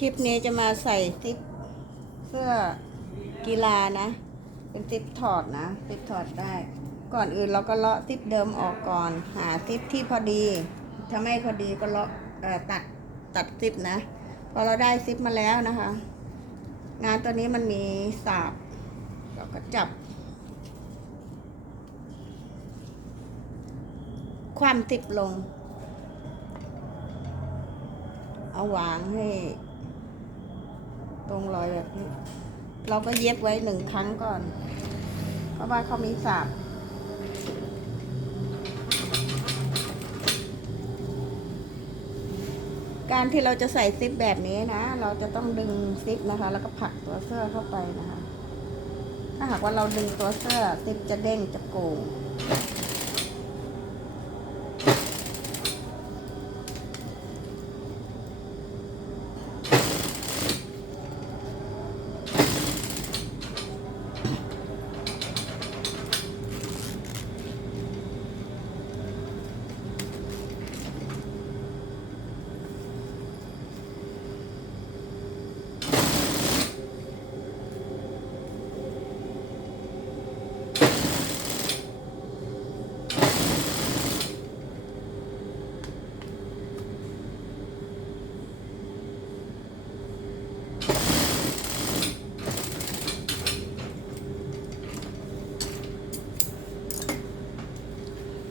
คลิปนี้จะมาใส่ซิปเสื้อกีฬานะ เป็นซิปถอดนะซิปถอดได้ ก่อนอื่นเราก็เลาะซิปเดิมออกก่อน หาซิปที่พอดี ถ้าไม่พอดีก็เลาะตัดตัดซิปนะ พอเราได้ซิปมาแล้วนะคะ งานตัวนี้มันมีสาบเราก็จับ ความติบลง เอาวางให้ ตรงรอยแบบนี้ เราก็เย็บไว้หนึ่งครั้งก่อน เพราะว่าเขามีสาบการที่เราจะใส่ซิปแบบนี้นะ เราจะต้องดึงซิปนะคะ แล้วก็ผลักตัวเสื้อเข้าไปนะคะ ถ้าหากว่าเราดึงตัวเสื้อซิปจะเด้งจะโก่ง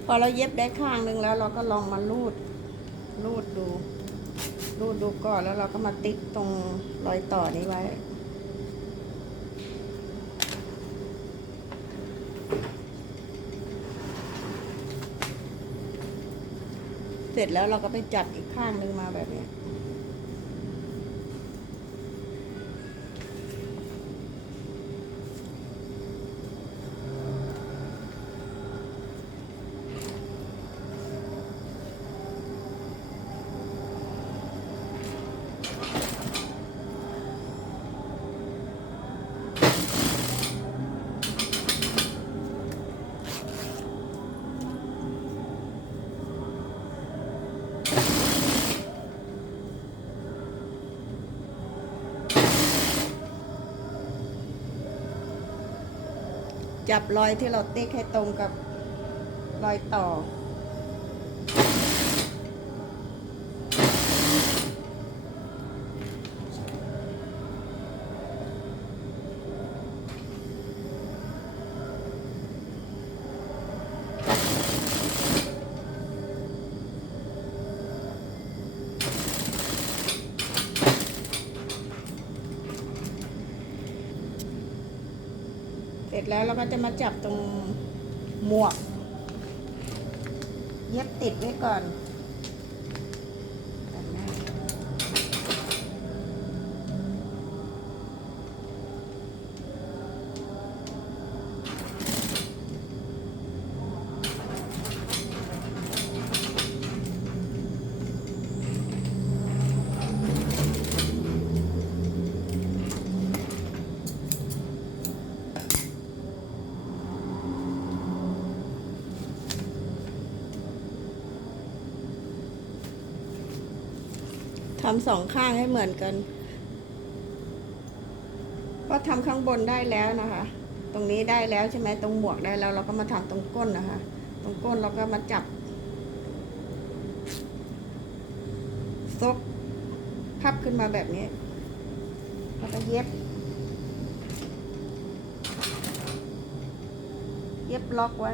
พอเราเย็บได้ข้างหนึ่งแล้วเราก็ลองมาลูด ลูดดู ลูดดูก่อนแล้วเราก็มาติ๊กตรงรอยต่อนี้ไว้ เสร็จแล้วเราก็ไปจับอีกข้างหนึ่งมาแบบนี้ จับรอยที่เราติ๊กให้ตรงกับรอยต่อ ร็จแล้วเราก็จะมาจับตรงหมวก เย็บติดไว้ก่อน ทำสองข้างให้เหมือนกัน ก็ทำข้างบนได้แล้วนะคะ ตรงนี้ได้แล้วใช่ไหมตรงหมวกได้แล้ว เราก็มาทำตรงก้นนะคะ ตรงก้นเราก็มาจับซกพับขึ้นมาแบบนี้แล้วก็เย็บ เย็บล็อกไว้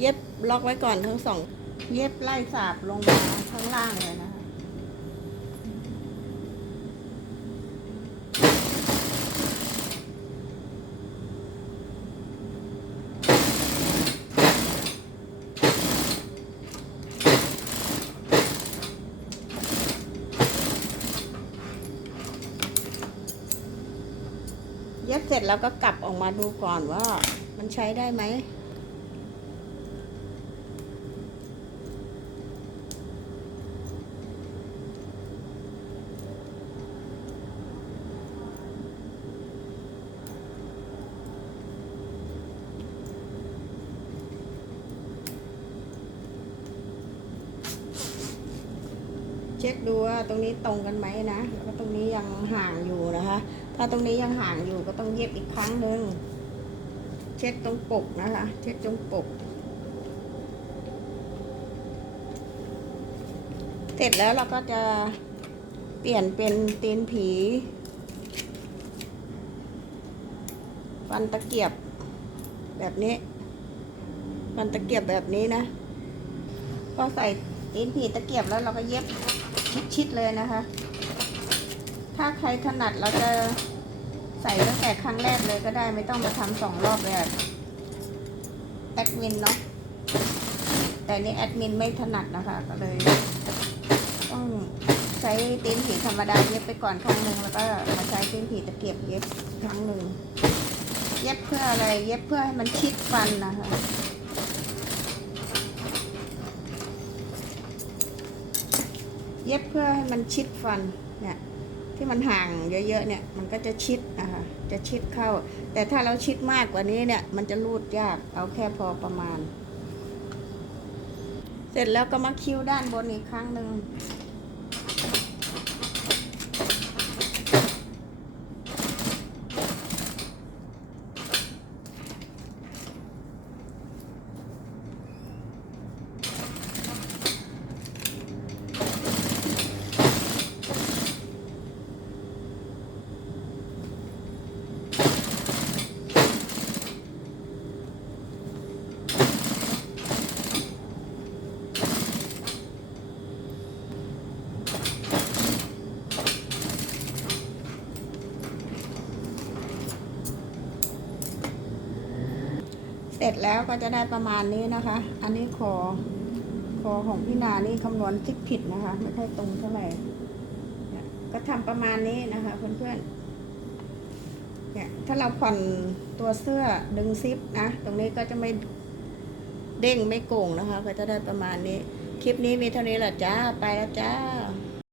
เย็บ ล็อกไว้ก่อนทั้งสอง เย็บไล่สาบลงมาข้างล่างเลยนะคะเย็บเสร็จแล้วก็กลับออกมาดูก่อนว่ามันใช้ได้ไหม ช็คดูว่าตรงนี้ตรงกันไหมนะแล้วก็ตรงนี้ยังห่างอยู่นะคะ ถ้าตรงนี้ยังห่างอยู่ก็ต้องเย็บอีกครั้งหนึ่งเช็ดตรงปกนะคะ เช็ดตรงปก เสร็จแล้วเราก็จะเปลี่ยนเป็นตีนผีฟันตะเกียบแบบนี้ฟันตะเกียบแบบนี้นะพอใส่ตีนผีตะเกียบแล้วเราก็เย็บ ชิดๆเลยนะคะ ถ้าใครถนัดเราจะใส่ตั้งแต่ครั้งแรกเลยก็ได้ไม่ต้องมาทำสองรอบเลยอะแอดมินเนาะแต่นี่แอดมินไม่ถนัดนะคะ ก็เลย ต้องใช้ตีนผีธรรมดาเย็บไปก่อนครั้งหนึ่งแล้วก็มาใช้ตีนผีตะเกียบเย็บครั้งหนึ่งเย็บเพื่ออะไร เย็บเพื่อให้มันชิดฟันนะคะ เย็บเพื่อให้มันชิดฟันเนี่ยที่มันห่างเยอะๆเนี่ยมันก็จะชิดนะคะจะชิดเข้า แต่ถ้าเราชิดมากกว่านี้เนี่ยมันจะรูดยากเอาแค่พอประมาณ เสร็จแล้วก็มาคิ้วด้านบนอีกครั้งหนึ่ง ร็จแล้วก็จะได้ประมาณนี้นะคะ อันนี้คอคอของพี่นานี่คำนวณทิศผิดนะคะ ไม่ค่อยตรงเท่าไหร่ก็ทำประมาณนี้นะคะเพื่อนๆเนี่ยถ้าเราผ่อนตัวเสื้อดึงซิปนะ ตรงนี้ก็จะไม่เด้งไม่โก่งนะคะ ก็จะได้ประมาณนี้ คลิปนี้มีเท่านี้แหละจ้า ไปแล้วจ้า